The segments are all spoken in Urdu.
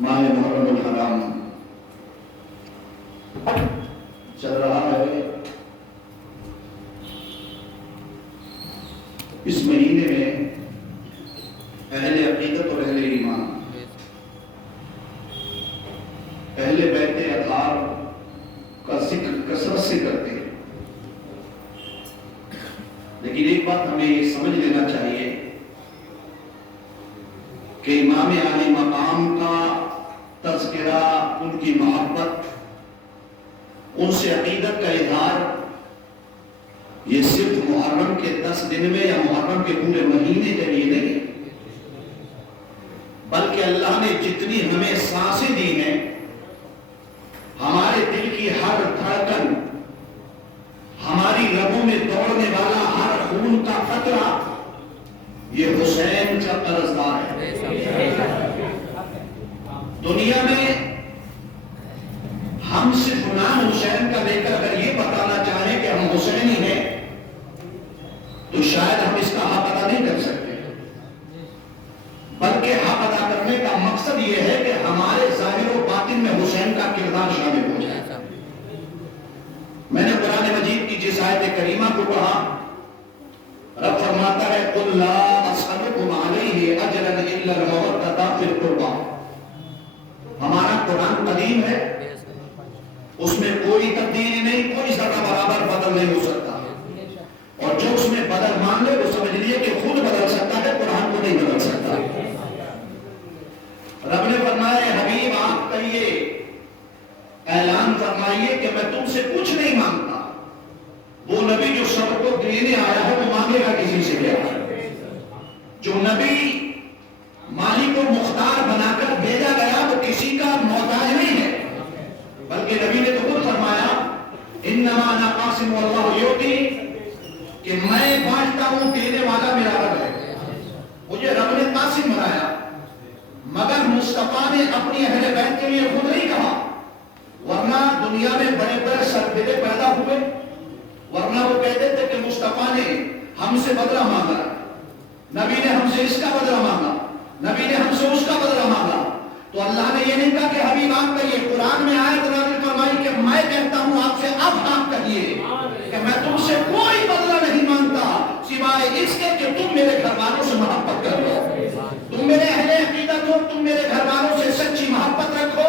ماہ محرم الحرام چل رہا ہے۔ اس مہینے میں اہل عقیدت اور اہل ایمان، اہل بیت اطہار کا ذکر کثرت سے کرتے ہیں، لیکن ایک بات ہمیں یہ سمجھ لینا چاہیے کہ امام عالی مقام کا تذکرہ، ان کی محبت، ان سے عقیدت کا اظہار یہ صرف محرم کے 10 دن میں یا محرم کے پورے مہینے کے لیے نہیں، بلکہ اللہ نے جتنی ہمیں سانسیں دی ہیں، ہمارے دل کی ہر دھڑکن، ہماری رگوں میں دوڑنے والا ہر خون کا قطرہ یہ حسین کا قرضدار ہے۔ دنیا میں ہم صرف نام حسین کا لے کر اگر یہ بتانا چاہیں کہ ہم حسینی ہیں تو شاید ہم اس کا حق ادا نہیں کر سکتے، بلکہ حق ادا کرنے کا مقصد یہ ہے کہ ہمارے ظاہر و باطن میں حسین کا کردار شامل ہو جائے۔ میں نے قرآن مجید کی جس آیت کریمہ کو پڑھا، رب فرماتا ہے قُلْ لَا أَسْأَلُكُمْ عَلَيْهِ أَجْرًا إِلَّا الْمَوَدَّةَ فِي الْقُرْبَى۔ ہمارا قرآن قدیم ہے، اس میں کوئی تبدیلی نہیں، کوئی ذرہ برابر بدل نہیں ہو سکتا، اور جو اس میں بدل مان لے وہ سمجھ لیے کہ خود بدل سکتا ہے، قرآن کو نہیں بدل سکتا۔ رب نے فرمایا حبیب آپ کا یہ اعلان فرمائیے کہ میں تم سے کچھ نہیں مانگتا، وہ نبی جو سب کو دینے آیا ہے وہ مانگے گا کسی سے کیا؟ جو نبی مالک کو مختار بنا کر بھیجا گیا وہ کسی کا محتاج نہیں ہے، بلکہ نبی نے تو خود فرمایا انما انا قاسم واللہ یعطی، کہ میں بانٹتا ہوں، دینے والا میرا رب ہے۔ مجھے رب نے قاسم بنایا، مگر مصطفیٰ نے اپنی اہل بیت کے لیے خود نہیں کہا، ورنہ دنیا میں بڑے بڑے سربلے پیدا ہوئے، ورنہ وہ کہتے تھے کہ مصطفیٰ نے ہم سے بدلہ مانگا، نبی نے ہم سے اس کا بدلہ مانگا، نبی نے ہم سے اس کا بدلہ مانگا۔ تو اللہ نے یہ نہیں کہا کہ حبیب آپ کہیے، قرآن میں آیت نازل فرمائی کہ میں کہتا ہوں آپ سے اب آپ کہیے کہ میں تم سے کوئی بدلہ نہیں مانگتا سوائے اس کے کہ تم میرے گھر والوں سے محبت کرو، تم میرے اہل عقیدت ہو، تم میرے گھر والوں سے سچی محبت رکھو۔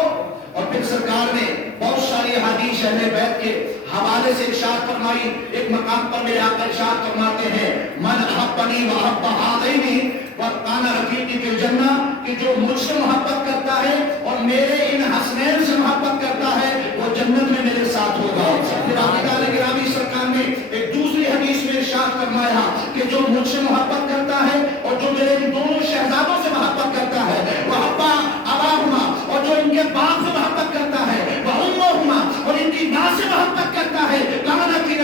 اور پھر سرکار نے بہت ساری حدیث اہل بیت کے حوالے سے ارشاد فرمائی۔ ایک مقام پر میرے آقا ارشاد فرماتے ہیں من احبنی واحب ہذین وکان رفیقی فی الجنہ، کہ جو مجھ سے محبت کرتا ہے اور میرے ان حسنین سے محبت کرتا ہے وہ جنت میں میرے ساتھ ہوگا۔ پھر آقا گرامی سرکار نے ایک دوسری حدیث میں ارشاد فرمایا کہ جو مجھ سے محبت کرتا ہے اور جو میرے ان دونوں شہزادوں سے محبت کرتا ہے وحبا اباہما، اور جو ان کے باپ سے محبت کرتا ہے وہما، اور ان کی ماں سے محبت کرتا ہے کانا رفیقی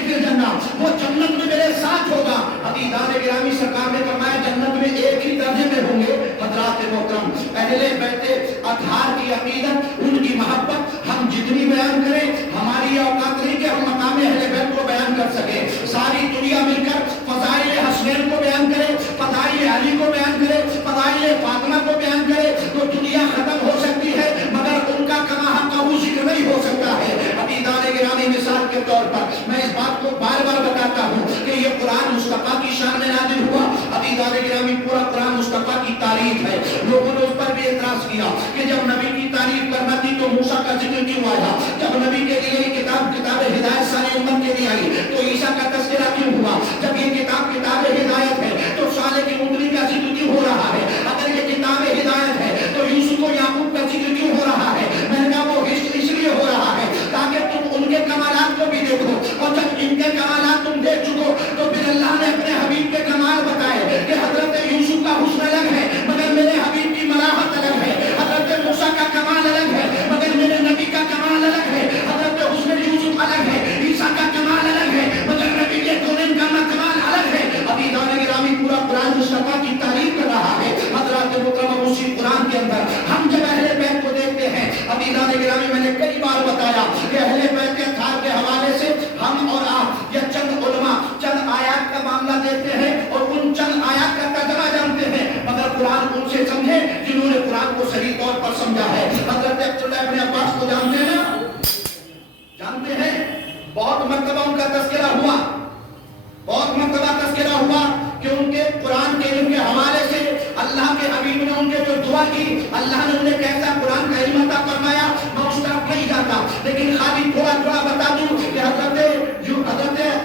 فی الجنہ، وہ جنت میں میرے ساتھ ہوگا۔ عزیزان گرامی سرکار نے فرمایا جنت میں ایک ہی درجے میں ہوں گے۔ حضرات محترم، اہل بیت اطہار کی عقیدت، ان کی محبت ہم جتنی بیان کریں ہماری اوقات نہیں کہ ہم مقام اہل بیت کو بیان کر سکیں۔ ساری دنیا مل کر فضائل حسنین کو بیان کرے، فضائل علی کو بیان کرے، فضائل فاطمہ کو بیان کرے تو دنیا ختم ہو سکتی ہے، مگر ان کا کما حق کا وہ ذکر نہیں ہو سکتا ہے۔ عزیزان گرامی مثال کے طور پر میں اس بات کو بار بار بتاتا ہوں کہ یہ قرآن مصطفیٰ کی شان میں نازل ہوا۔ عزیزان گرامی پورا قرآن مصطفیٰ کی تعریف ہے۔ لوگوں نے اس پر بھی اعتراض کیا کہ جب نبی کی تعریف کرنا تھی تو موسیٰ کا ذکر کیوں آیا؟ جب نبی کے لیے کتاب ہدایت ساری امت کے لیے آئی تو عیسیٰ کا تذکرہ کیوں ہوا؟ جب یہ کتاب ہدایت ہے تو صالح کی انگلی کا ذکر کیوں ہو رہا ہے؟ اگر یہ کتاب ہدایت ہے تو یوسف و یعقوب کا ذکر کیوں ہو رہا ہے؟ میں نے کہا وہ اس لیے ہو رہا ہے تاکہ تم ان کے کمالات کو بھی دیکھو، اور جب ان کے کمالات تم دیکھ چکو تو پھر اللہ نے اپنے حبیب کے کمال بتائے کہ حضرت یوسف کا حسن الگ ہے مگر میرے حبیب کی ملاحت الگ ہے، حضرت موسیٰ کا کمال الگ ہے مگر میرے نبی کا کمال الگ ہے، حضرت حسن یوسف الگ ہے، عیسیٰ کا کمال الگ ہے مگر نبی کے دونوں کا صحیح طور پر سمجھا ہے. حضرت عبداللہ ابن عباس کو جانتے ہیں نا؟ جانتے ہیں؟ بہت مرتبہ ان کا تذکرہ ہوا، بہت مرتبہ تذکرہ ہوا کہ ان کے قرآن کے علم کے حوالے سے اللہ کے حبیب نے ان کے جو دعا کی، اللہ نے انہیں کیسا قرآن کا علم عطا فرمایا، میں اس طرف نہیں جاتا، لیکن خالی تھوڑا بتا دوں کہ حضرت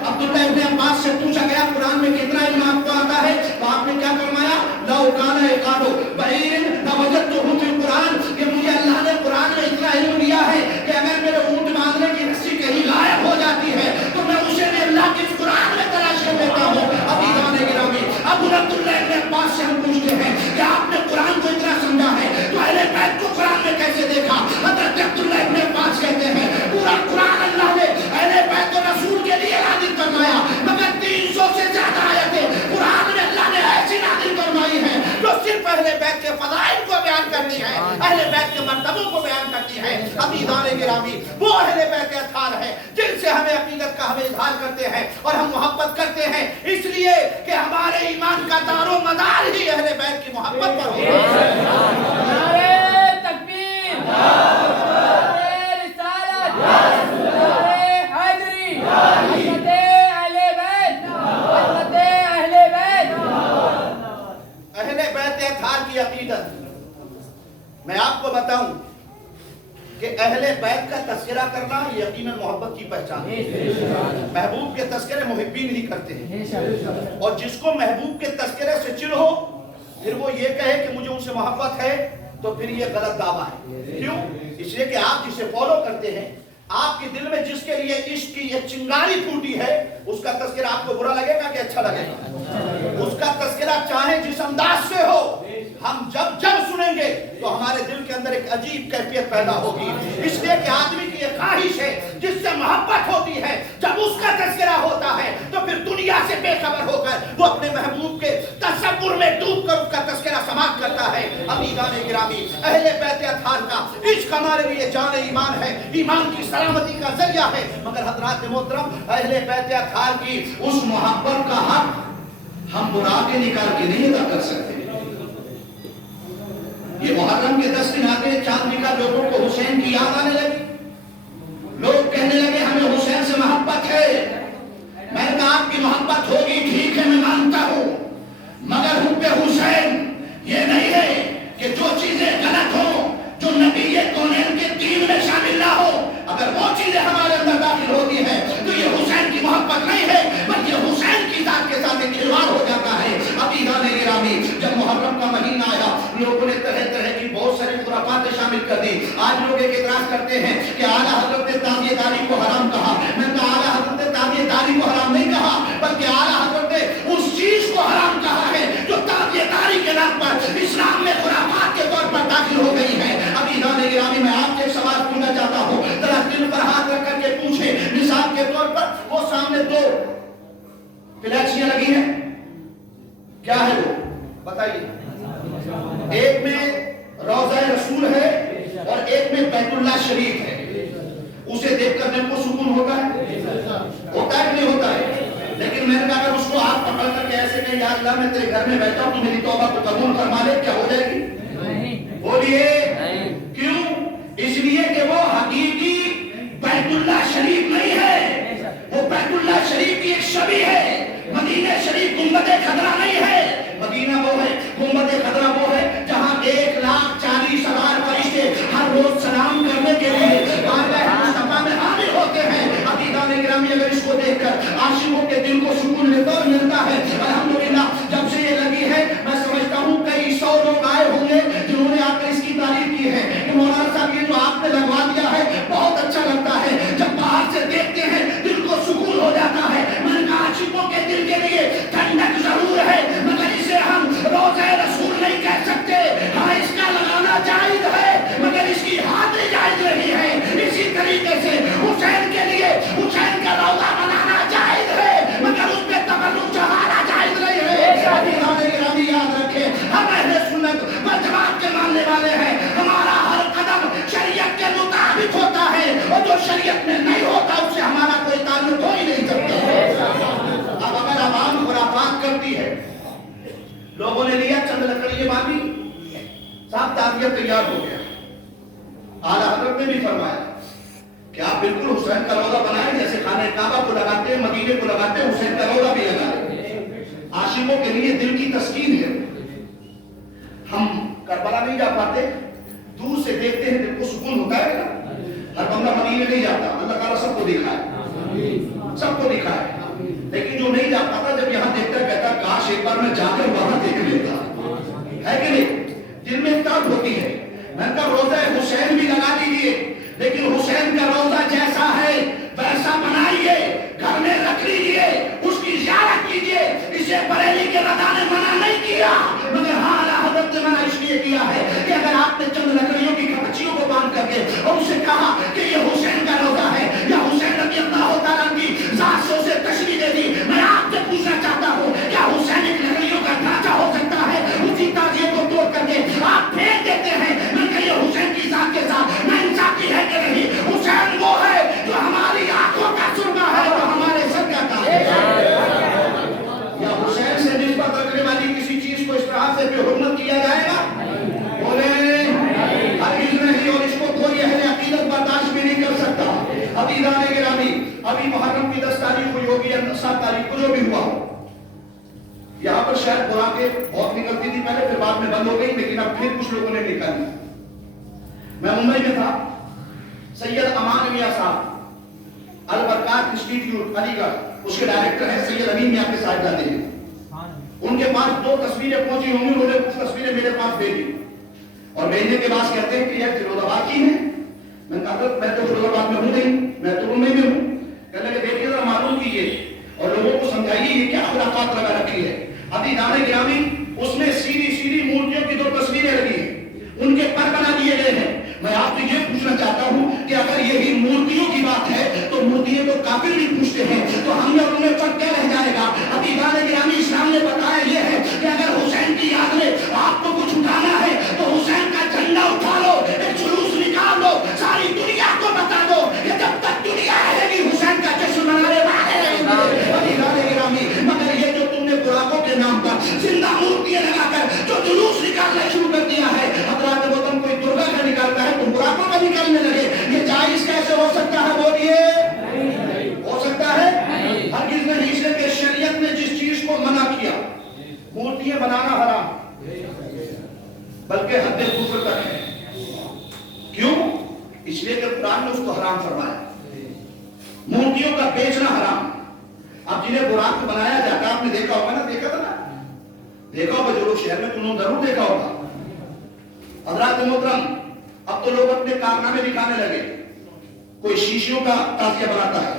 عبداللہ ابن عباس سے پوچھا گیا قرآن میں کتنا علم آپ کو آتا ہے، تو آپ نے کیا فرمایا؟ لو کان عقاد بعیر لوجدتہ فی القرآن، کہ مجھے اللہ نے قرآن میں اتنا علم دیا ہے کہ اگر میرے اونٹ باندھنے کی رسی کہیں غائب ہو جاتی ہے تو میں اسے بھی اللہ کے قرآن میں تلاش کر لیتا ہوں. ابھی گانے گرامی ابو عبداللہ ابن عباس سے ہم پوچھتے ہیں کہ آپ نے قرآن کو اتنا سمجھا ہے تو اہل بیت کو قرآن میں کیسے دیکھا؟ حضرت عبداللہ ابن عباس کہتے ہیں پورا قرآن اللہ نے اہل بیت و رسول کے لیے نازل فرمایا، مگر 300 سے زیادہ آیتیں قرآن میں اللہ نے ایسی نازل فرمائی ہیں جو صرف اہل بیت کے فضائل کو بیان کرتی ہے، اہل بیت کے مرتبوں کو بیان کرتی ہے. ابھی گانے گرامی وہ اہل بیت اطہار ہے جن سے ہمیں عقیدت کا ہمیں اظہار کرتے ہیں اور ہم محبت کرتے ہیں، اس لیے کہ ہمارے ایمان کا دار و مدار ہی اہل بیت کی محبت پر ہے. نعرہ تکبیر، نعرہ رسالت، نعرہ حیدری، عظمت اہل بیت، عظمت اہل بیت. اہل بیت اطہار کی عقیدت میں آپ کو بتاؤں کہ اہل بیت کا تذکرہ کرنا یقیناً محبت کی پہچان ہے. محبوب کے تذکرے محبین ہی کرتے ہیں، اور جس کو محبوب کے تذکرے سے چڑ ہو پھر وہ یہ کہے کہ مجھے ان سے محبت ہے تو پھر یہ غلط دعویٰ ہے. کیوں؟ اس لیے کہ آپ جسے فالو کرتے ہیں، آپ کے دل میں جس کے لیے عشق کی یہ چنگاری پھوٹی ہے، اس کا تذکرہ آپ کو برا لگے گا کہ اچھا لگے گا؟ اس کا تذکرہ چاہے جس انداز سے ہو، ہم جب سنیں گے تو ہمارے دل کے اندر ایک عجیب کیفیت پیدا ہوگی. اس لیے کہ آدمی کی ایک خواہش ہے جس سے محبت ہوتی ہے، جب اس کا تذکرہ ہوتا ہے تو پھر دنیا سے بے خبر ہو کر وہ اپنے محبوب کے تصور میں ڈوب کر اس کا تذکرہ سماعت کرتا ہے. ابھی گانے گرامی اہل بیت اطہار کا عشق ہمارے لیے جان ایمان ہے، ایمان کی سلامتی کا ذریعہ ہے. مگر حضرات محترم، اہل بیت اطہار کی اس محبت کا حق ہم بنا کے نکال کے نہیں ادا کر سکتے. یہ محرم کے 10 دن آتے چاند نکلا، لوگوں کو حسین کی یاد آنے لگی، لوگ کہنے لگے ہمیں حسین سے محبت ہے. میں نے کہا آپ کی محبت ہوگی ٹھیک ہے، میں مانتا ہوں، مگر حب حسین یہ نہیں ہے کہ جو چیزیں غلط ہوں، جو نبی کونین کے دین میں شامل نہ ہو، اگر وہ چیزیں ہمارے اندر داخل ہوتی ہیں تو یہ حسین کی محبت نہیں ہے، بلکہ حسین کی ذات کے ساتھ ایک کھلواڑ ہو جاتا ہے. ابھی گانے گرامی جب محرم کا مہینہ آیا، لوگوں نے طرح کی بہت ساری خرافات شامل کر دی. آج لوگ ایک اعتراض کرتے ہیں کہ اعلیٰ حضرت نے تعزیہ داری کو حرام کہا. میں تو اعلیٰ حضرت نے تعزیہ داری کو حرام نہیں کہا، بلکہ اعلیٰ حضرت نے اس چیز کو حرام کہا ہے جو تعزیہ داری کے نام پر اسلام میں خرافات کے طور پر داخل ہو گئی ہے. ابھی گانے گرامی میں آپ سے ایک سوال پوچھنا چاہتا ہوں، ذرا دل پر ہاتھ رکھ کر کے پوچھیں. مثال کے طور پر وہ سامنے 2 فلیکسیاں لگی ہیں، کیا ہے وہ بتائیے؟ ایک میں روضہ رسول ہے اور ایک میں بیت اللہ شریف ہے. اسے دیکھ کر دل کو سکون ہوتا ہے؟ ہوتا ہے کہ نہیں ہوتا ہے؟ لیکن میں نے کہا اگر اس کو آپ پکڑ کر کے ایسے کہ یا اللہ میں تیرے گھر میں بیٹھا ہوں تو میری توبہ کو قبول فرما لے، کیا ہو جائے گی؟ بولیے کیوں؟ اس لیے کہ وہ حقیقی بیت اللہ شریف نہیں ہے، وہ بیت اللہ شریف کی ایک شبیہ ہے. مدینہ شریف گنبد خضرا نہیں ہے. مدینہ وہ ہے، گنبد خضرا وہ ہے جہاں 1,40,000 فرشتے ہر روز سلام کرنے کے لیے بارگاہ مصطفیٰ میں حاضر ہوتے ہیں. ابھی گانے گرامی اگر اس کو دیکھ کر عاشقوں کے دل کو سکون ملتا ہے، الحمدللہ. جب سے یہ لگی ہے میں سمجھتا ہوں کئی 100 تعزیہ تیار ہو گیا. اعلیٰ حضرت نے بھی فرمایا کہ آپ بالکل حسین کا روضہ بنائیں جیسے خانہ کعبہ کو لگاتے ہیں, مدینے کو لگاتے ہیں, حسین کا روضہ بھی لگا دیں. عاشقوں کے لیے دل کی تسکین ہے. ہم کربلا نہیں جا پاتے, دور سے دیکھتے ہیں دل کو سکون ہوتا ہے نا. ہر بندہ مدینے نہیں جاتا, اللہ تعالیٰ سب کو دکھائے, سب کو دکھائے. لیکن جو نہیں جا پاتا جب یہاں دیکھتا کہتا کاش ایک بار میں جا کر وہاں دیکھ لیتا, ہے کہ نہیں؟ دل میں تڑپ ہوتی ہے. میں کہا روضہ حسین بھی لگا دیجیے, لیکن حسین کا روضہ جیسا ہے ویسا بنائیے, گھر میں رکھ لیجیے, اس کی زیارت کیجیے. اسے بریلی کے رضا نے منع نہیں کیا, مگر ہاں اعلیٰ حضرت نے منع اس لیے کیا ہے کہ اگر آپ نے چند لکڑیوں کی کھپچیوں کو باندھ کر کے اور اسے کہا کہ یہ حسین کا روضہ ہے یا حسین رضی اللہ تعالیٰ کی ذات سے اسے تشریح دے دی, میں آپ سے پوچھنا چاہتا ہوں کیا حسین ایک لکڑیوں کا ڈھانچہ ہو سکتا ہے؟ اسی تعزیے کو توڑ کر کے آپ پھینک دیتے ہیں. میں کہ یہ حسین کی ذات کے ساتھ ناانصافی ہے کہ نہیں؟ حسین وہ ہے جو ہماری آنکھوں کا سرما ہے اور ہمارے سر کا تاج ہے. یا حسین سے نسبت رکھنے والی کسی چیز کو اس طرح سے بے حرمت کیا جائے گا؟ بولے ہرگز نہیں, اور اس کو کوئی اہل عقیدت برداشت بھی نہیں کر سکتا. ابھی دانے گرامی, ابھی محرم کی 10 تاریخ ہوئی ہوگی یا 7 تاریخ کو جو بھی ہوا ہو, یہاں پر شاید براقیں بہت نکلتی تھی پہلے, پھر بعد میں بند ہو گئی, لیکن اب پھر کچھ لوگوں نے نکالی. میں ممبئی میں تھا, سید امان میاں صاحب البرکات انسٹیٹیوٹ علی گڑھ, اس کے ڈائریکٹر ہیں سید امین میاں کے صاحبزادے ہیں. ان کے پاس 2 تصویریں پہنچی ہوں گی, انہوں نے کچھ تصویریں میرے پاس بھیجی اور بھیجنے کے بعد کہتے ہیں کہ یہ فیروز آباد کی ہیں. میں کہا میں تو فیروز آباد میں ہوں نہیں, میں تو ان میں بھی ہوں. کہنے لگے دیکھیے ذرا معلوم کیجیے اور لوگوں کو سمجھائیے یہ کیا خرافات لگا رکھی ہے. ابھی دانے گرامی اس میں سیدھی مورتیوں کی 2 تصویریں لگی ہیں, ان کے پر بنا دیے گئے ہیں. میں آپ سے یہ پوچھنا چاہتا ہوں کہ اگر یہی مورتیوں کی بات ہے تو مورتیوں کو کافر بھی پوچھتے ہیں, تو ہم نے انہیں پر کیا رہ جائے گا؟ ابھی دانے گرامی اسلام نے بتایا یہ ہے کہ اگر حسین کی یاد میں آپ کو کچھ اٹھانا ہے تو حسین کا جھنڈا اٹھا لو, ایک جلوس نکال دو, ساری دنیا کو بتا دو کہ جب تک دنیا رہے گی حسین کا جشن منانے والے رہیں گے. ابھی دانے گرامی, مگر یہ جو تم نے براقوں کے نام پر زندہ مورتیاں لگا کر جو جلوس نکالنا شروع کر دیا ہے, حضرات وطن کوئی درگا کا نکالتا ہے تم براقوں کا نکالنے لگے, یہ جائز کیسے ہو سکتا ہے؟ بولیے, ہو سکتا ہے؟ ہرگز نہیں. اس لیے کہ شریعت نے جس چیز کو منع کیا, مورتیاں بنانا حرام, بلکہ حد کفر تک ہے. کیوں؟ اس لیے کہ قرآن نے اس کو حرام فرمایا. مورتیوں کا بیچنا حرام. اب جنہیں براق بنایا جاتا ہے, آپ نے دیکھا ہوگا نا, دیکھا تھا نا, دیکھا ہوگا جو لوگ شہر میں, تم نے ضرور دیکھا ہوگا. حضرات محترم, اب تو لوگ اپنے کارنامے دکھانے لگے. کوئی شیشیوں کا تعزیہ بناتا ہے,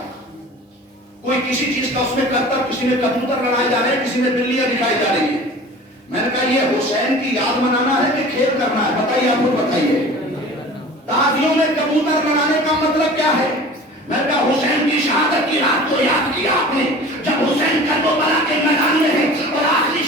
کوئی کسی چیز کا اس میں کرتا, کسی میں کبوتر لڑائے جا رہے ہیں, کسی میں بلیاں دکھائی جا رہی ہیں. میں نے کہا یہ حسین کی یاد منانا ہے کہ کھیل کرنا ہے؟ بتائیے, آپ کو بتائیے. تعزیوں میں کبوتر لڑانے کا مطلب کیا ہے؟ میں نے کہا حسین کی شہادت کی رات کو یاد کیا آپ نے, جب حسین کربلا کے میدان میں ہے اور آخری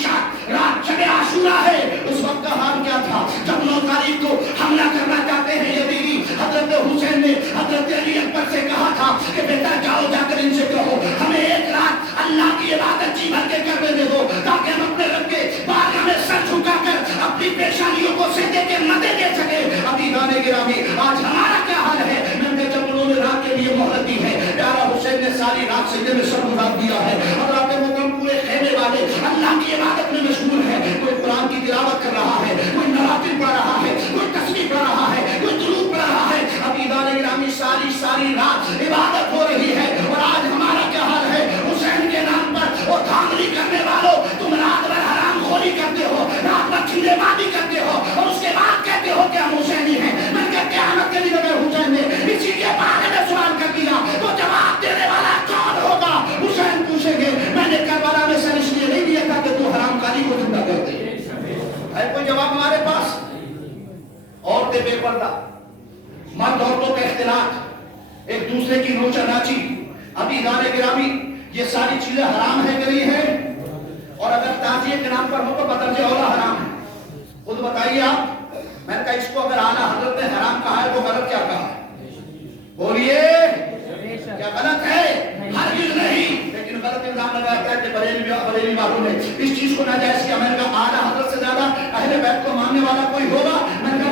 رات شب عاشورہ ہے, اس وقت کا حال کیا تھا؟ جب 9 تاریخ کو حملہ کرنا چاہتے ہیں یزیدی, حضرت حسین نے حضرت علی اکبر سے کہا تھا کہ بیٹا جاؤ, جا کر ان سے کہو ہمیں 1 رات اللہ کی عبادت جی بھر کے کرنے دے دو, تاکہ ہم اپنے رب کے بارگاہ میں سر جھکا کر اپنی پیشانیوں کو سجدے کے مدے دے سکے. ابھی دانے گرامی, آج ہمارا کیا حال ہے؟ میں نے جب انہوں نے رات کے لیے مہلت دی ہے, پیارا حسین نے ساری رات سجدے میں سر گزار دیا ہے. حضرات محترم, پورے خیمے والے اللہ کی عبادت میں مشغول ہے. کوئی قرآن کی تلاوت کر رہا ہے, کوئی نوافل پڑھ رہا ہے, کوئی تسبیح پڑھ رہا ہے, کوئی درود پڑھ رہا ہے. ابھی دانے گرامی ساری رات عبادت ہو رہی ہے. اور آج ہمارا کیا حال ہے؟ حسین کے نام پر اور دھاندلی کرنے والوں, تم رات بھر حرام خوری کرتے ہو, رات بھر چھینے بازی کرتے ہو, اور اس کے بعد کہتے ہو کہ ہم حسینی ہیں. میں کہتے ہیں قیامت کے دن اگر حسین نے اسی کے بارے میں سوال کر دیا تو جواب دینے والا کون ہوگا؟ حسین پوچھیں گے میں نے کربلا میں سر اس لیے نہیں دیا تھا کہ تو حرام کاری کو زندہ کر دے. ہے کوئی جواب ہمارے پاس؟ عورتیں بے پردہ, مرد عورتوں کا اختلاط, ایک دوسرے کی نوچا ناچی. ابھی دانے گرامی, یہ ساری چیزیں حرام ہے کہ نہیں ہے؟ اور اگر تعزیے کے نام پر ہو تو بدرجہ اولا حرام ہے. خود بتائیے آپ. میں نے کہا اس کو اگر اعلیٰ حضرت نے حرام کہا ہے تو غلط کیا کہا ہے؟ بولیے, کیا غلط ہے؟ ہرگز نہیں. لیکن غلط الزام لگاتا ہے کہ بریلی والوں نے اس چیز کو ناجائز کیا. میں نے کہا اعلیٰ حضرت سے زیادہ اہل بیت کو ماننے والا کوئی ہوگا؟ میں نے کہا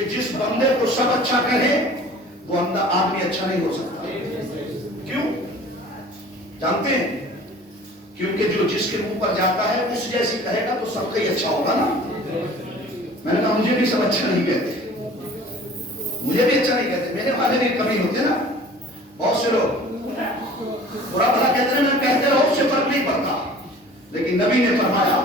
کہ جس بندے کو سب اچھا کہے وہ اندر آدمی اچھا نہیں ہو سکتا. کیوں جانتے ہیں؟ کیونکہ جو جس کے منہ پر جاتا ہے اس جیسی کہے گا تو سب کا ہی اچھا ہوگا نا. میں نے کہا مجھے بھی سب اچھا نہیں کہتے, مجھے بھی اچھا نہیں کہتے, میرے والے بھی کمی ہوتے نا. بہت سے لوگ برا بھلا کہتے ہیں, میں کہتے رہو اس سے فرق نہیں پڑتا. لیکن نبی نے فرمایا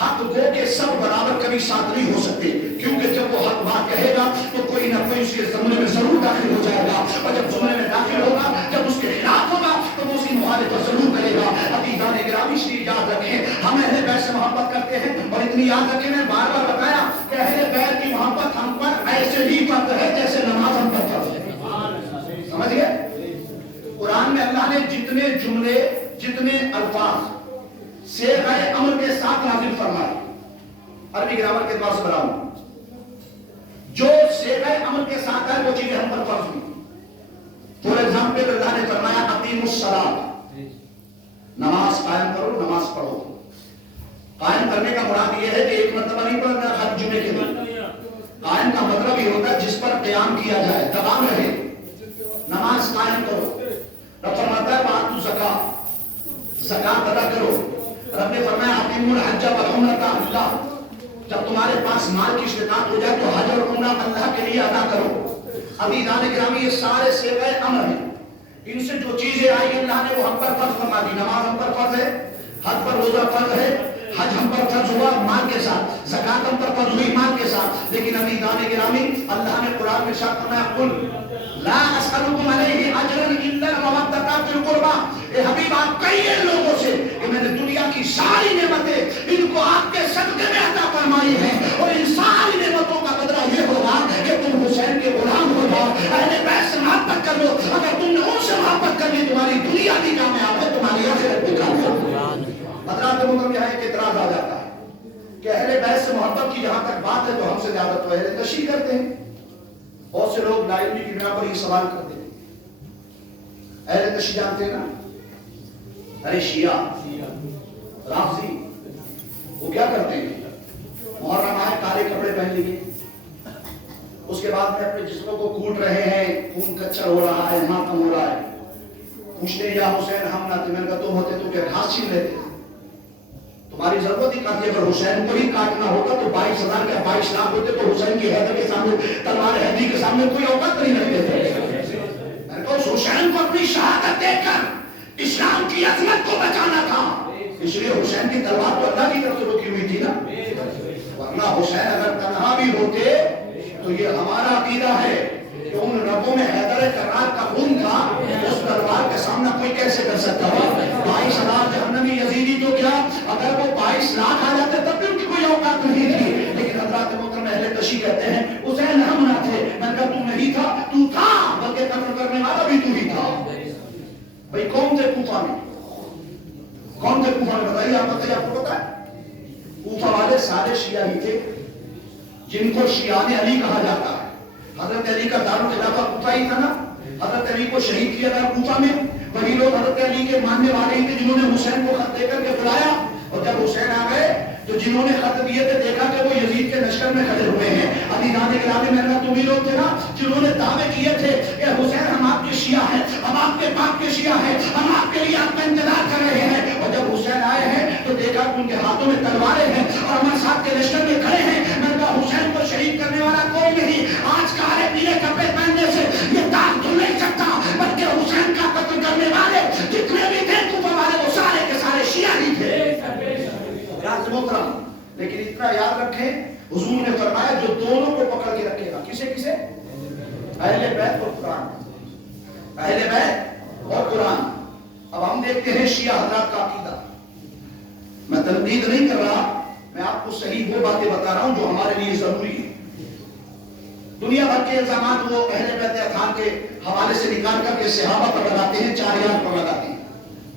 حق گو کے سب برابر کبھی ساتھ نہیں ہو سکتے, کیونکہ جب وہ حق بات کہے گا تو کوئی نہ کوئی اس کے زمرے میں ضرور داخل ہو جائے گا, اور جب زمرے میں داخل ہوگا, جب اس کے خلاف ہوگا تو وہ اس کی مخالفت ضرور کرے گا. عزیزان گرامی اس لیے یاد رکھیں, ہم اہل بیت سے محبت کرتے ہیں, اور اتنی یاد رکھیں میں بار بار بتایا کہ اہل بیت کی محبت ہم پر ایسے ہی فرض ہے جیسے نماز ہم پر فرض ہے. سمجھ گئے؟ قرآن میں اللہ نے جتنے جملے جتنے الفاظ صیغہ امر کے ساتھ نازل فرمائے, عربی گرامر کے اعتبار سے بتا رہا ہوں, جو صیغہ امر کے ساتھ ہے وہ چیزیں ہم پر فرض ہوئی. فور ایگزامپل اللہ نے فرمایا اقیموا الصلاۃ, نماز قائم کرو, نماز پڑھو. قائم کرنے کا مراد یہ ہے کہ ایک مرتبہ نہیں پڑھنا ہر جمعے کے دن. قائم کا مطلب یہ ہوتا ہے جس پر قیام کیا جائے, دوام رہے. نماز قائم کرو. رب فرماتا ہے وآتوا الزکاۃ, زکات ادا کرو. رب نے فرمایا اقیموا الحج والعمرۃ للہ, جب تمہارے پاس مال کی استطاعت ہو جائے تو حج اور عمرہ اللہ کے لیے ادا کرو. عزیزان گرامی یہ سارے صیغہ امر ہیں, ان سے جو چیزیں آئی اللہ نے وہ ہم پر فرض فرما دی. نماز ہم پر فرض ہے, حج پر روزہ فرض ہے, حج ہم پر فرض ہوا مال کے ساتھ, زکات ہم پر فرض ہوئی مال کے ساتھ. لیکن عزیزان گرامی اللہ نے قرآن میں ارشاد فرمایا قل لا اسألکم علیہ اجرا الا المودۃ فی القربى, اے حبیب آپ کہیے لوگوں سے کہ میں نے دنیا کی ساری نعمتیں ان کو آپ کے صدقے میں عطا فرمائی ہیں, اور ان ساری نعمتوں کا بدلہ یہ ہوگا کہ تم حسین کے غلام ہو جاؤ. اہل بیت سے محبت کر لو, اگر تم نے ان سے محبت کر لی تمہاری دنیا بھی کامیاب ہے, تمہاری آخرت بھی کامیاب ہے. حضرات محترم یہاں ایک اعتراض آ جاتا ہے کہ اہل بیت سے محبت کی جہاں تک بات ہے تو ہم سے زیادہ تو اہل تشیع کرتے ہیں. بہت سے لوگ لا علمی کی بنا پر یہ سوال کرتے ہیں. اہل تشیع جانتے ہیں نا, ارے شیعہ رافضی وہ کیا کرتے ہیں, محرم آئے کالے کپڑے پہن لیے, اس کے بعد میں اپنے جسموں کو کوٹ رہے ہیں, خون کچر ہو رہا ہے, ماتم ہو رہا ہے, پوچھتے ہیں یا حسین ہم نہ تھے. میں نے کہا تم ہوتے تو کیا گھاس چھین لیتے, تمہاری ضرورت ہی کافی. اگر حسین کو ہی کاٹنا ہوتا تو 22,000 کے 22 لاکھ ہوتے تو حسین کی حیدر کے سامنے, تلوار حیدی کے سامنے کوئی اوقات نہیں رکھتے تھے. میں نے کہا اس حسین کو اپنی شہادت دے کر اسلام کی عظمت کو بچانا تھا, اس لیے حسین کی تلوار تو اللہ کی طرف سے روکی ہوئی تھی نا, ورنہ حسین اگر تنہا بھی ہوتے تو یہ ہمارا عقیدہ ہے کہ ان رگوں میں حیدر کرار کا خون تھا, اس تلوار کا سامنا کوئی کیسے کر سکتا ہے. 22,000 جہنمی یزیدی تو کیا, اگر وہ 22 لاکھ آ جاتے تب بھی ان کی کوئی اوقات نہیں تھی. لیکن حضرات محترم اہل تشیع کہتے ہیں حسین ہم نہ تھے. میں نے کہا تو نہیں تھا, تو تھا, بلکہ قتل کرنے والا بھی تو ہی تھا. بھائی کون تھے کوفہ میں, کون تھے کوفہ میں بتائیے, آپ بتائیے, آپ کو پتا ہے؟ کوفہ والے سارے شیعہ ہی تھے جن کو شیعان علی کہا جاتا ہے. حضرت علی کا دارالخلافہ کوفہ ہی تھا نا, حضرت علی کو شہید کیا گیا کوفہ میں. وہی لوگ حضرت علی کے ماننے والے ہی تھے جنہوں نے حسین کو خط دے کر کے بلایا, اور جب حسین آ گئے تو جنہوں نے خط دیے تھے دیکھا کہ وہ یزید کے لشکر میں کھڑے ہوئے ہیں. عزیزان گرامی میں نے کہا تم ہی لوگ تھے نا جنہوں نے دعوے کیے تھے کہ حسین ہم آپ کے شیعہ ہیں, ہم آپ کے باپ کے شیعہ ہیں, ہم آپ کے لیے آپ کا انتظار کر رہے ہیں. اور جب حسین آئے ہیں تو دیکھا کہ ان کے ہاتھوں میں تلواریں ہیں اور ہمارے ساتھ کے لشکر میں کھڑے ہیں. میں نے کہا حسین کو شہید کرنے والا کوئی نہیں, آج کالے پیلے کپڑے پہننے سے یہ داغ دھل نہیں سکتا, بلکہ حسین کا قتل کرنے والے جتنے بھی تھے کوفہ والے وہ سارے کے سارے شیعہ ہی تھے. محترم لیکن اتنا یاد رکھیں حضور نے فرمایا جو دونوں کو پکڑ کے رکھے گا, کسے کسے, اہل بیت اور قرآن, اہل بیت اور قرآن. اب ہم دیکھتے ہیں شیعہ حضرات کا عقیدہ. میں تنقید نہیں کر رہا, میں آپ کو صحیح وہ باتیں بتا رہا ہوں جو ہمارے لیے ضروری ہے. دنیا بھر کے الزامات وہ اہل بیت اطہار کے حوالے سے نکال کر کے صحابہ پر لگاتے ہیں, 4 یار پر لگاتے ہیں,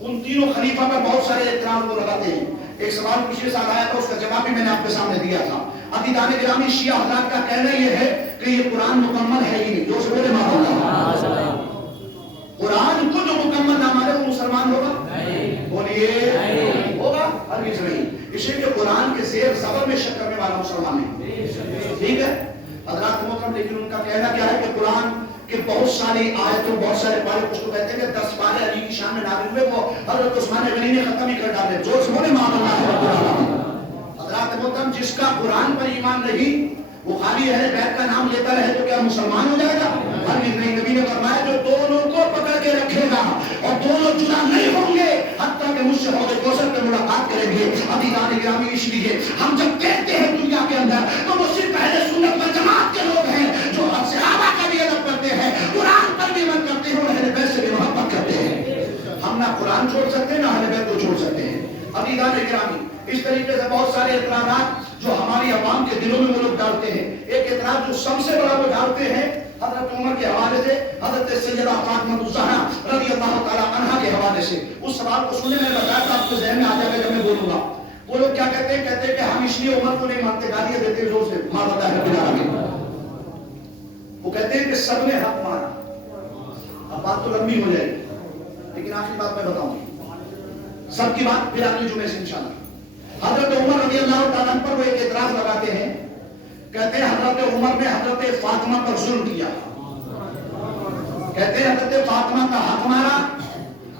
ان تینوں خلیفہ پر بہت سارے اعتراض کو لگاتے ہیں. ایک سوال پچھلے سال آیا تھا, اس کا جواب بھی میں نے آپ کے سامنے دیا تھا. عزیزان گرامی شیعہ حضرات کا کہنا یہ ہے کہ یہ قرآن مکمل ہے ہی نہیں. جو سے بولے ماں قرآن کو جو مکمل نہ مانے وہ مسلمان ہوگا, بولیے ہوگا, ہرگز نہیں. اس لیے کہ قرآن کے زیر زبر میں شک کرنے والا مسلمان ہے. ٹھیک ہے, حضرات محترم لیکن ان کا کہنا کیا ہے کہ قرآن کہ بہت ساری آیتوں بہت سارے پارے اس کو کہتے ہیں کہ 10 پارے علی کی شان میں نازل ہوئے وہ حضرت عثمان غنی نے ختم ہی کر ڈالے جو سمجھے مان اللہ رب العالمین. حضرات محترم جس کا قرآن پر ایمان نہیں وہ خالی اہل بیت کا نام لیتا رہے تو کیا مسلمان ہو جائے گا؟ ہرگز نہیں. نبی نے فرمایا جو دونوں کو پکڑ کے رکھے گا اور دونوں جدا نہیں ہوں گے حتیٰ کہ مجھ سے حوض کوثر پہ ملاقات کریں گے. عزیزان گرامی اس لیے ہم جب کہتے ہیں دنیا کے اندر تو وہ صرف اہل سنت و جماعت کے لوگ ہیں جو صحابہ کا بھی ادب کرتے ہیں, قرآن پر بھی عمل کرتے ہیں اور اہل بیت سے بھی محبت کرتے ہیں. ہم نہ قرآن چھوڑ سکتے ہیں نہ اہل بیت کو چھوڑ سکتے ہیں. عزیزان گرامی اس طریقے سے بہت سارے اعتراضات جو ہماری عوام کے دلوں میں وہ لوگ ڈالتے ہیں. ایک اعتراض جو سب سے بڑا وہ ڈالتے ہیں حضرت عمر کے حوالے سے, حضرت سیدہ فاطمہ الزہرا رضی اللہ تعالی عنہا کے حوالے سے. اس سوال کو سننے میں بتایا تھا آپ کو ذہن میں آ جائے گا جب میں بولوں گا. وہ لوگ کیا کہتے ہیں کہ ہم اس لیے عمر کو نہیں مانتے, گالیاں دیتے ہیں زور سے ماں بتا ہے بلا. وہ کہتے ہیں کہ سب نے حق مانا. اب بات تو لمبی ہو جائے گی لیکن آخری بات میں بتاؤں گی سب کی بات پھر اگلے جمعے سے انشاءاللہ. حضرت عمر رضی اللہ تعالیٰ عنہ پر وہ ایک اعتراض لگاتے ہیں, کہتے ہیں حضرت عمر نے حضرت فاطمہ پر ظلم کیا. کہتے ہیں حضرت فاطمہ کا حق مارا,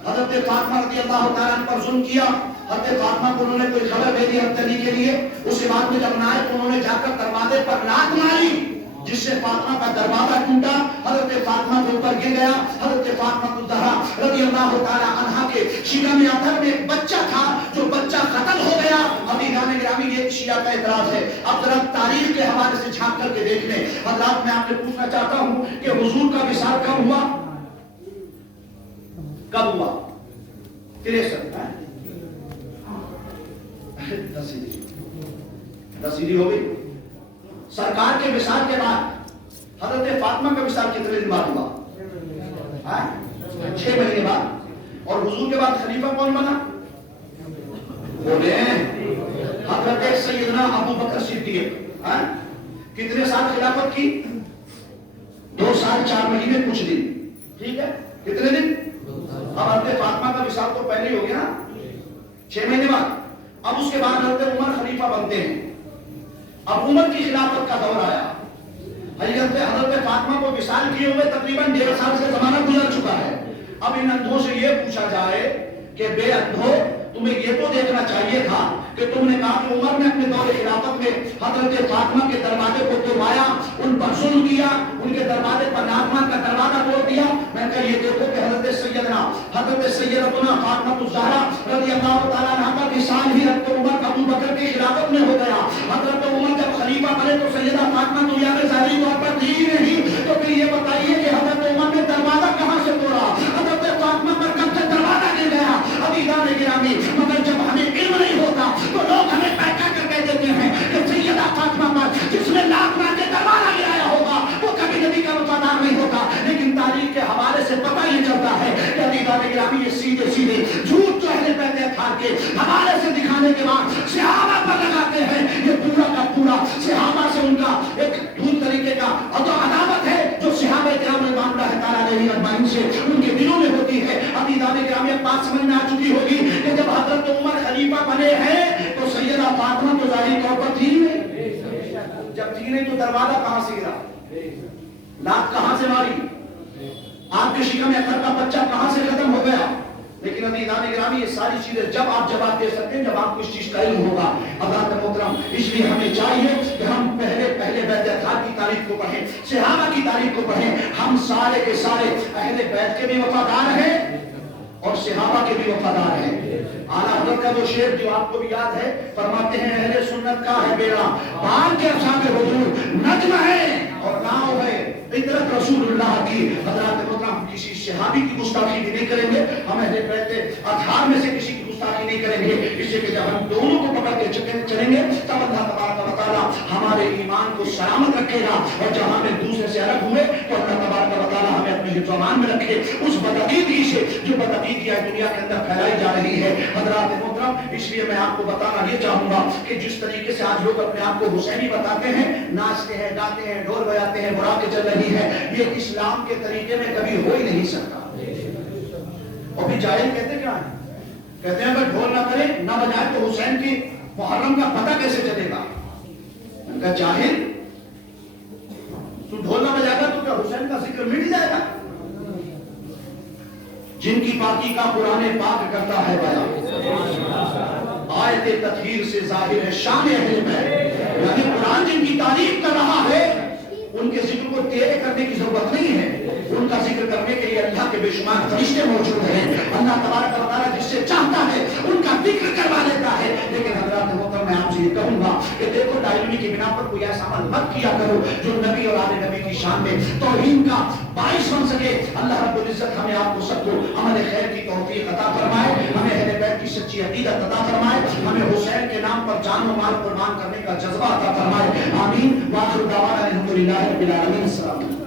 حضرت فاطمہ رضی اللہ تعالیٰ عنہ پر ظلم کیا. حضرت فاطمہ کو انہوں نے کوئی خبر بھیجی ہفتنی کے لیے, اس کے بعد میں جب نہ آئے تو انہوں نے جا کر دروازے پر لات ماری جس سے فاطمہ کا دروازہ ٹوٹا. حضرت فاطمہ کے اوپر گر گیا. حضرت فاطمہ الزہرا رضی اللہ تعالی عنہا کے شکم اطہر میں ایک بچہ تھا جو بچہ قتل ہو گیا. ابھی جانے گرامی یہ شیعہ کا اعتراض ہے. اب ذرا تاریخ کے حوالے سے جھانک کر کے دیکھ لیں. حضرات میں آپ سے پوچھنا چاہتا ہوں کہ حضور کا وصال کب ہوا؟ کب ہوا؟ 10 ہو گئی. سرکار کے وصال کے بعد حضرت فاطمہ کا وصال کتنے دن بعد ہوا؟ 6 مہینے بعد. اور حضور کے بعد خلیفہ کون بنا؟ بولے حضرت سیدنا ابو بکر صدیق. کتنے سال خلافت کی؟ 2 سال 4 مہینے کچھ دن. ٹھیک ہے, کتنے دن؟ اب حضرت فاطمہ کا وصال تو پہلے ہی ہو گیا نا 6 مہینے بعد. اب اس کے بعد حضرت عمر خلیفہ بنتے ہیں. اب عمر کی خلافت کا دور آیا. حضرت فاطمہ کو وصال کیے ہوئے تقریباً 1.5 سال سے زمانہ گزر چکا ہے. اب ان اندھوں سے یہ پوچھا جائے کہ بے اندھو تمہیں یہ تو دیکھنا چاہیے تھا کہ تم نے کہا کہ عمر نے اپنے دور خلافت میں حضرت فاطمہ کے دروازے کو توڑوایا, ان پر ظلم کیا, ان کے دروازے پر ناظمان کا دروازہ توڑ دیا. میں کہا یہ دیکھو کہ حضرت سیدنا فاطمہ الزہرا رضی اللہ تعالیٰ عنہ کا وصال ہی حضرت عمر ابو بکر کی خلافت میں ہو گیا. حضرت عمر جب خلیفہ بنے تو سیدہ فاطمہ دنیا میں ظاہری طور پر تھی نہیں. تو پھر یہ بتائیے کہ حضرت عمر نے دروازہ کہاں سے توڑا؟ حضرت فاطمہ پر کب سے دروازہ گر گیا؟ ابھی جانے گرامی مگر جب ہمیں علم نہیں ہوتا تو لوگ ہمیں پیدا کر کے دیتے ہیں کہ سیدہ فاطمہ پر جس نے لاکھ مار کے دروازہ گرایا ہوگا وہ کبھی نبی کا وفادار نہیں ہوتا. لیکن تاریخ کے حوالے سے پتہ یہ چلتا ہے کہ ابھی جانے گرامی یہ سیدھے جھوٹ جو اہل بیت اطہار کے حوالے سے دکھانے کے بعد صحابہ پر لگاتے ہیں. یہ پورا کا پورا صحابہ سے ان کا ایک دور طریقے کا عداوت ہے جو صحابہ کرام رضوان اللہ تعالیٰ علیہ اجمعین سے ان کے دلوں میں ہوتی ہے. ابھی جانے گرامی اب بات سمجھ میں آ چکی ہوگی کہ جب حضرت عمر خلیفہ بنے ہیں تو سیدہ فاطمہ تو ظاہری طور پر تھی نہیں. جب تھی نہیں تو دروازہ کہاں سے گرا؟ لات کہاں سے ماری؟ آپ کے شکم اطہر کا بچہ کہاں سے ختم ہو گیا؟ لیکن ابھی دان گرامی یہ ساری چیزیں جب آپ جواب دے سکتے ہیں جب آپ کو اس چیز کا علم ہوگا. حضرات محترم اس لیے ہمیں چاہیے کہ ہم پہلے بیت اطہار کی تاریخ کو پڑھیں, صحابہ کی تاریخ کو پڑھیں. ہم سارے کے سارے اہل بیت کے بھی وفادار ہیں اور صحابہ کے بھی وفادار ہیں. اعلیٰ حضرت کا وہ شعر جو آپ کو بھی یاد ہے, فرماتے ہیں اہل سنت کا ہے بیڑا پار کے اصحاب حضور نجم ہے اور ناؤ ہے عطرت رسول اللہ کی. حضرات محترم کسی صحابی کی گستاخی بھی نہیں کریں گے, ہم اہل بیت اطہار میں سے کسی کی گستاخی نہیں کریں گے. اس لیے کہ جب ہم دونوں کو پکڑ کے چلیں گے تب اللہ تبارک و تعالیٰ ہمارے ایمان کو سلامت رکھے گا. اور جہاں ہم ایک دوسرے سے الگ ہوئے تو اللہ تبارک و تعالیٰ ہمیں اپنے حفظ و امان میں رکھے. اس بدعقیدگی سے جو بدعقیدگیاں دنیا کے اندر پھیلائی جا رہی ہے حضرات محترم, اس لیے میں آپ کو بتانا یہ چاہوں گا کہ جس طریقے سے آج لوگ اپنے آپ کو حسینی بتاتے ہیں, ناچتے ہیں, گاتے ہیں, ڈھول بجاتے ہیں, براتے چل رہی ہے, یہ اسلام کے طریقے میں کبھی ہو ہی نہیں سکتا. اور بھی جاہل کہتے کیا ہیں؟ کہتے ہیں اگر ڈھول نہ کرے نہ بجائے تو حسین کی محرم کا پتہ کیسے چلے گا؟ ان کا جاہل ذکر مٹ جائے گا. جن کی پاکی کا قرآن پاک کرتا ہے بیان. آیت تطہیر سے ظاہر ہے شان اہل بیت. یعنی قرآن جن کی تعریف کر رہا ہے ان کے ذکر کو تیرے کرنے کی ضرورت نہیں ہے. ان کا ذکر کرنے کے لیے اللہ کے بے شمار فرشتے موجود ہیں. اللہ تبارک و تعالیٰ جس سے چاہتا ہے ان کا ذکر کروا لیتا ہے. لیکن حضرات محترم میں آپ سے یہ کہوں گا کہ دیکھو تعلیمی کی بنا پر کوئی ایسا عمل مت کیا کرو جو نبی اور آل نبی کی شان میں توہین کا باعث بن سکے. اللہ رب العزت ہمیں آپ کو سب کو عمل خیر کی توفیق عطا فرمائے. ہمیں اہل بیت کی سچی عقیدت عطا فرمائے. ہمیں حسین کے نام پر جان و مال قربان کرنے کا جذبہ عطا فرمائے. آمین. وآخر دعوانا الحمدللہ رب العالمین. السلام.